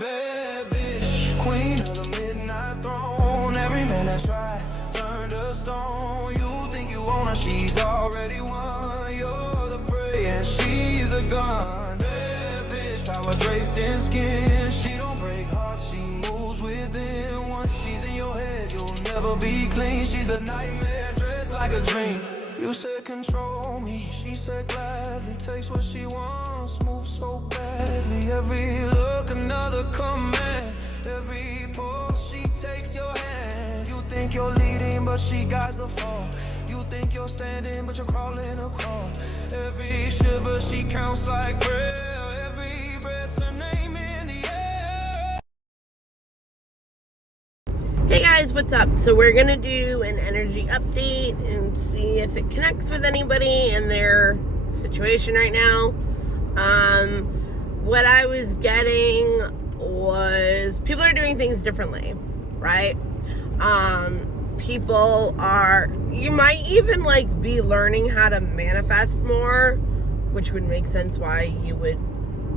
Bad bitch, queen of the midnight throne. Every man that's tried turned to stone. You think you own her, she's already won. You're the prey and she's the gun. Bad bitch, power draped in skin. She don't break hearts, she moves within. Once she's in your head, you'll never be clean. She's the nightmare dressed like a dream. You said control me, she said gladly. Takes what she wants, moves so badly. Every look, another command. Every pulse, she takes your hand. You think you're leading, but she guides the fall. You think you're standing, but you're crawling across. Every shiver, she counts like prayer. Every breath's her name in the air. Hey guys, what's up? So we're gonna do an energy update and see if it connects with anybody in their situation right now. What I was getting was people are doing things differently, right? People are, you might even like be learning how to manifest more, which would make sense why you would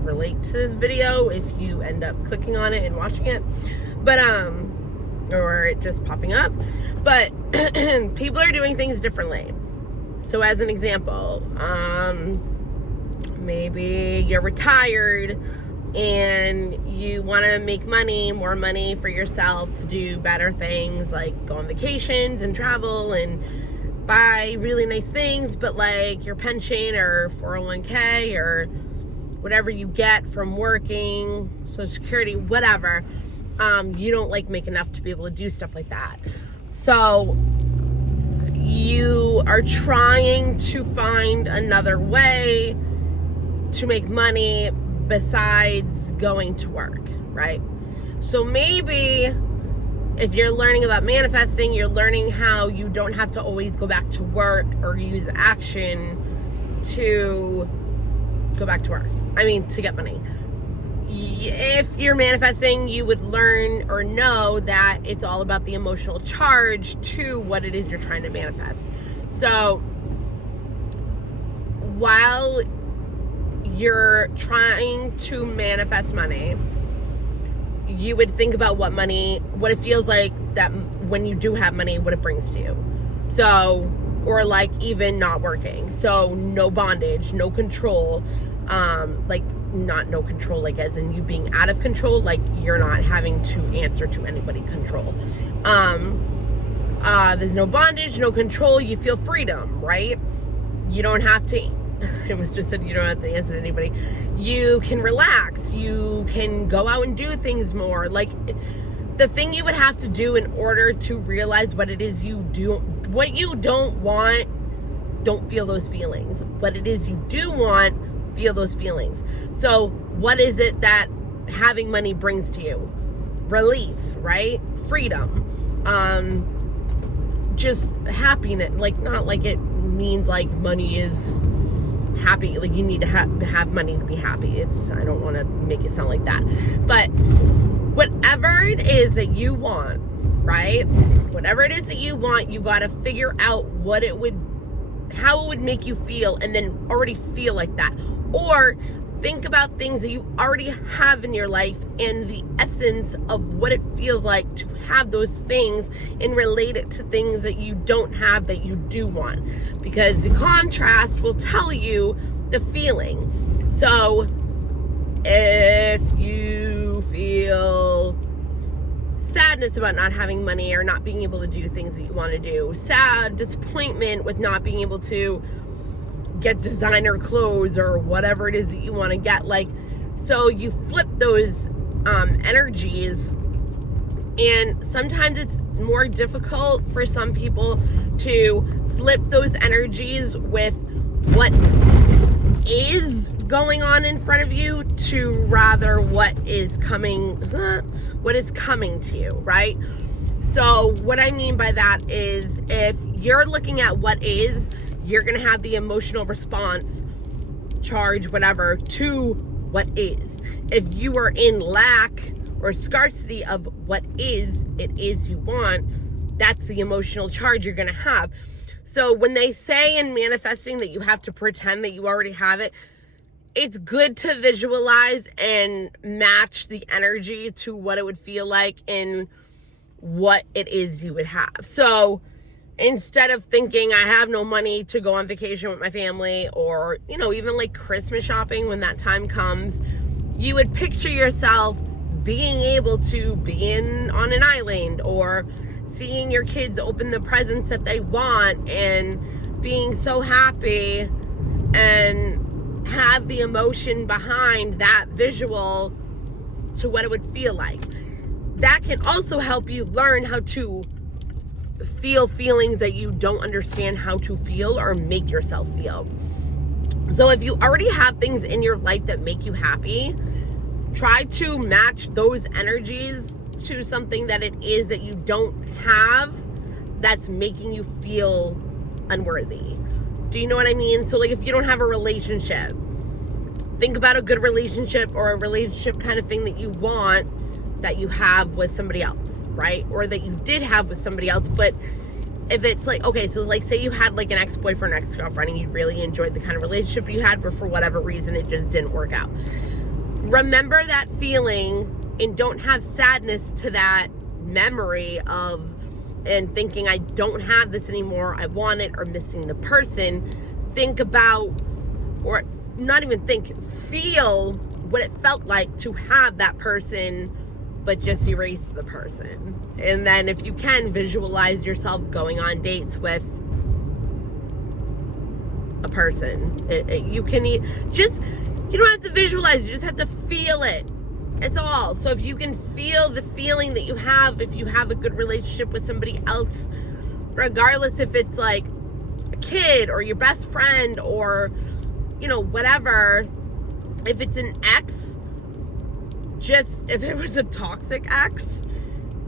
relate to this video if you end up clicking on it and watching it. But or it just popping up, but people are doing things differently. So as an example, maybe you're retired and you want to make more money for yourself to do better things like go on vacations and travel and buy really nice things, but like your pension or 401k or whatever you get from working, Social Security, whatever, you don't like make enough to be able to do stuff like that. So you are trying to find another way to make money besides going to work, right? So maybe if you're learning about manifesting, you're learning how you don't have to always go back to work or use action to go back to work. I mean, to get money. If you're manifesting, you would learn or know that it's all about the emotional charge to what it is you're trying to manifest. So while you're trying to manifest money, you would think about what it feels like that when you do have money, what it brings to you. So, or like even not working. So no bondage, no control, like not no control, like as in you being out of control, like you're not having to answer to anybody control. There's no bondage, no control, you feel freedom, right? You don't have to, it was just said you don't have to answer to anybody. You can relax, you can go out and do things more. Like the thing you would have to do in order to realize what it is you do, what you don't want, don't feel those feelings. What it is you do want, feel those feelings. So what is it that having money brings to you? Relief, right? Freedom, just happiness. Like not like it means like money is happy, like you need to have money to be happy. I don't want to make it sound like that, but whatever it is that you want, right? Whatever it is that you want, you got to figure out how it would make you feel, and then already feel like that. Or think about things that you already have in your life and the essence of what it feels like to have those things, and relate it to things that you don't have that you do want, because the contrast will tell you the feeling. So if you feel sadness about not having money or not being able to do things that you want to do, disappointment with not being able to get designer clothes or whatever it is that you want to get, like, so you flip those energies, and sometimes it's more difficult for some people to flip those energies with what is going on in front of you to rather what is coming to you, right? So what I mean by that is if you're looking at what is, you're going to have the emotional response, charge, whatever, to what is. If you are in lack or scarcity of what it is you want, that's the emotional charge you're going to have. So when they say in manifesting that you have to pretend that you already have it, it's good to visualize and match the energy to what it would feel like in what it is you would have. So instead of thinking I have no money to go on vacation with my family, or, you know, even like Christmas shopping when that time comes, you would picture yourself being able to be on an island, or seeing your kids open the presents that they want and being so happy, and have the emotion behind that visual to what it would feel like. That can also help you learn how to feel feelings that you don't understand how to feel or make yourself feel. So if you already have things in your life that make you happy, try to match those energies to something that it is that you don't have that's making you feel unworthy. Do you know what I mean? So like if you don't have a relationship, think about a good relationship, or a relationship kind of thing that you want that you have with somebody else, right? Or that you did have with somebody else. But if it's like, okay, so like say you had like an ex-boyfriend or ex-girlfriend and you really enjoyed the kind of relationship you had, but for whatever reason it just didn't work out. Remember that feeling and don't have sadness to that memory of, and thinking I don't have this anymore, I want it, or missing the person. Think about, or not even think, feel what it felt like to have that person, but just erase the person. And then if you can, visualize yourself going on dates with a person. You don't have to visualize, you just have to feel it. It's all. So if you can feel the feeling that you have if you have a good relationship with somebody else, regardless if it's like a kid or your best friend or, you know, whatever, if it's an ex, just, if it was a toxic ex,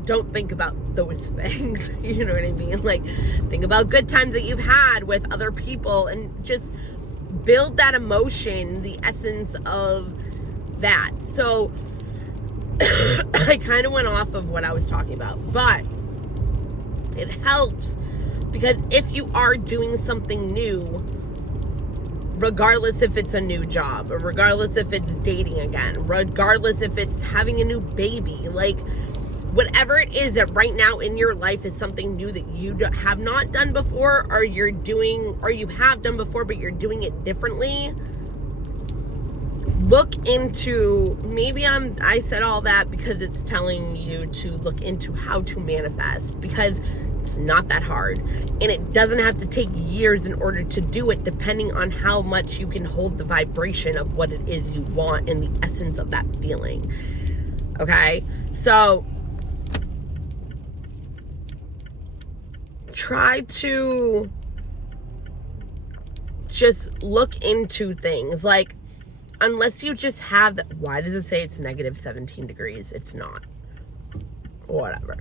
don't think about those things. You know what I mean? Like, think about good times that you've had with other people, and just build that emotion, the essence of that. So I kind of went off of what I was talking about, but it helps because if you are doing something new, regardless if it's a new job, or regardless if it's dating again, regardless if it's having a new baby, like whatever it is that right now in your life is something new that you have not done before, or you're doing, or you have done before but you're doing it differently, look into, maybe I said all that because it's telling you to look into how to manifest, because it's not that hard, and it doesn't have to take years in order to do it, depending on how much you can hold the vibration of what it is you want and the essence of that feeling. Okay, so try to just look into things. Like, unless you just have, why does it say it's negative 17 degrees? It's not. Whatever.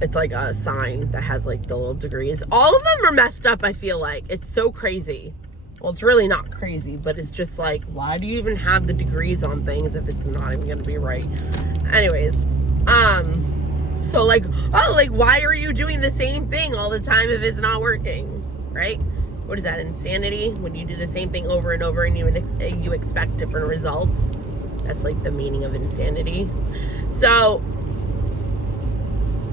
It's like a sign that has like the little degrees. All of them are messed up, I feel like. It's so crazy. Well, it's really not crazy, but it's just like, why do you even have the degrees on things if it's not even gonna be right? Anyways, so like, oh, like, why are you doing the same thing all the time if it's not working, right? What is that, insanity? When you do the same thing over and over and you expect different results. That's like the meaning of insanity. So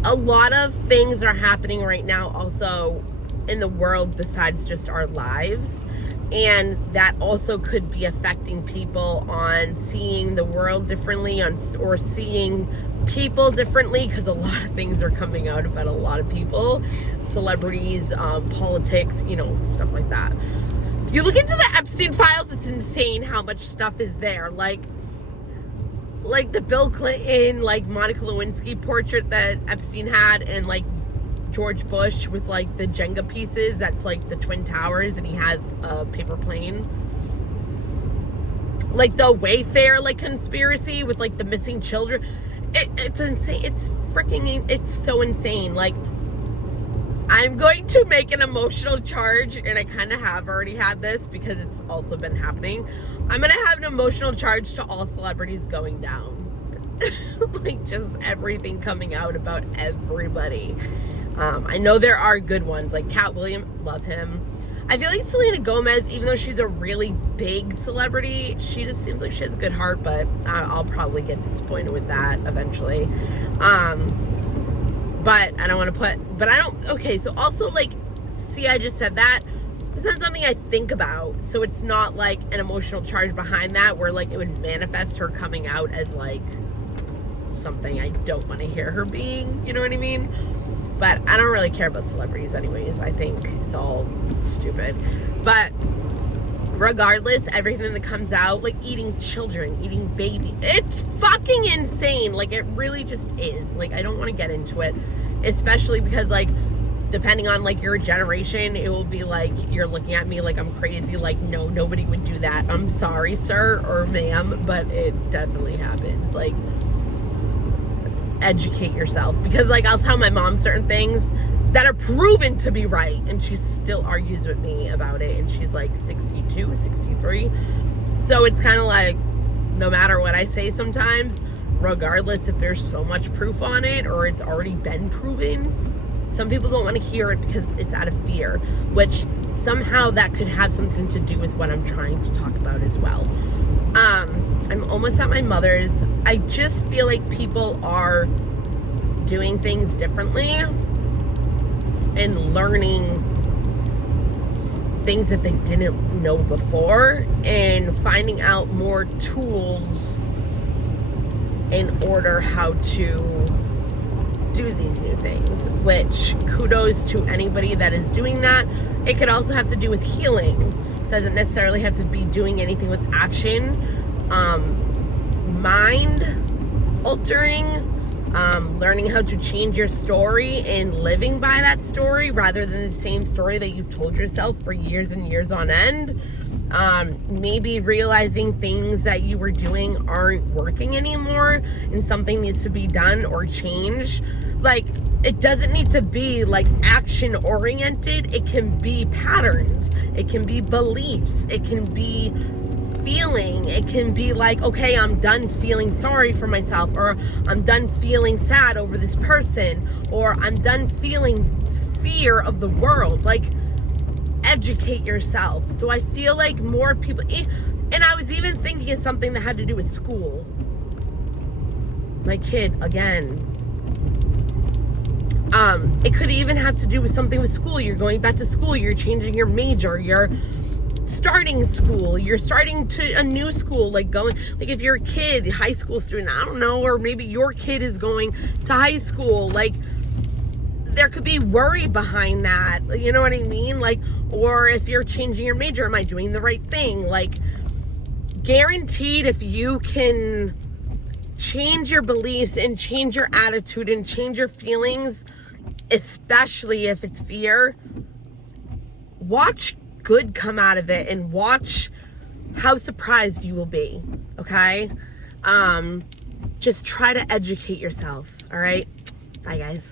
a lot of things are happening right now also in the world besides just our lives, and that also could be affecting people on seeing the world differently, or seeing people differently, because a lot of things are coming out about a lot of people, celebrities, politics, you know, stuff like that. If you look into the Epstein files, it's insane how much stuff is there. Like the Bill Clinton, like Monica Lewinsky portrait that Epstein had, and like George Bush with like the Jenga pieces, that's like the Twin Towers, and he has a paper plane. Like the Wayfair like conspiracy with like the missing children. It's insane. It's so insane. Like, I'm going to make an emotional charge, and I kind of have already had this because it's also been happening. I'm going to have an emotional charge to all celebrities going down. Like, just everything coming out about everybody. I know there are good ones, like Cat Williams, love him. I feel like Selena Gomez, even though she's a really big celebrity, she just seems like she has a good heart, but I'll probably get disappointed with that eventually. But I don't want to okay, so also, like, see, I just said that. It's not something I think about, so it's not like an emotional charge behind that where, like, it would manifest her coming out as, like, something I don't want to hear her being, you know what I mean? But I don't really care about celebrities anyways. I think it's all stupid. But regardless, everything that comes out, like eating children, eating babies, it's fucking insane. Like, it really just is. Like, I don't want to get into it, especially because, like, depending on, like, your generation, it will be like you're looking at me like I'm crazy. Like, no, nobody would do that. I'm sorry, sir or ma'am, but it definitely happens. Like, educate yourself, because, like, I'll tell my mom certain things that are proven to be right, and she still argues with me about it, and she's like 62, 63. So it's kind of like, no matter what I say sometimes, regardless if there's so much proof on it or it's already been proven, some people don't want to hear it because it's out of fear, which somehow that could have something to do with what I'm trying to talk about as well. I'm almost at my mother's. I just feel like people are doing things differently and learning things that they didn't know before and finding out more tools in order how to do these new things, which kudos to anybody that is doing that. It could also have to do with healing. Doesn't necessarily have to be doing anything with action. Mind altering, learning how to change your story and living by that story rather than the same story that you've told yourself for years and years on end. Maybe realizing things that you were doing aren't working anymore and something needs to be done or changed. Like, it doesn't need to be like action oriented. It can be patterns. It can be beliefs. It can be feeling. It can be like, okay, I'm done feeling sorry for myself, or I'm done feeling sad over this person, or I'm done feeling fear of the world. Like, educate yourself. So I feel like more people, and I was even thinking of something that had to do with school. My kid, again, it could even have to do with something with school. You're going back to school, you're changing your major, you're starting school, you're starting to a new school, like going, like if you're a kid, high school student, I don't know, or maybe your kid is going to high school, like there could be worry behind that, you know what I mean? Like, or if you're changing your major, am I doing the right thing? Like, guaranteed, if you can change your beliefs and change your attitude and change your feelings, especially if it's fear, watch good come out of it and watch how surprised you will be. Okay? Just try to educate yourself. All right? Bye, guys.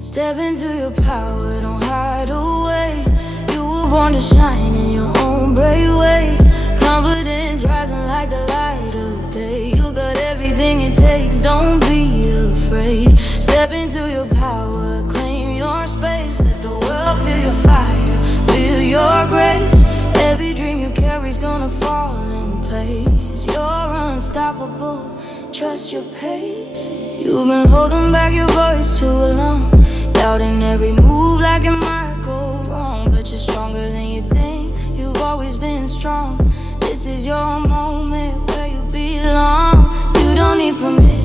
Step into your power, don't hide away. You were born to shine in your own brave way. Confidence rising like the light of day. You got everything it takes, don't be afraid. Step into your power, claim your space. Let the world feel your fire, feel your grace. Every dream you carry's gonna fall in place. You're unstoppable, trust your pace. You've been holding back your voice too long, doubting every move like it might go wrong. But you're stronger than you think, you've always been strong. This is your moment where you belong. You don't need permission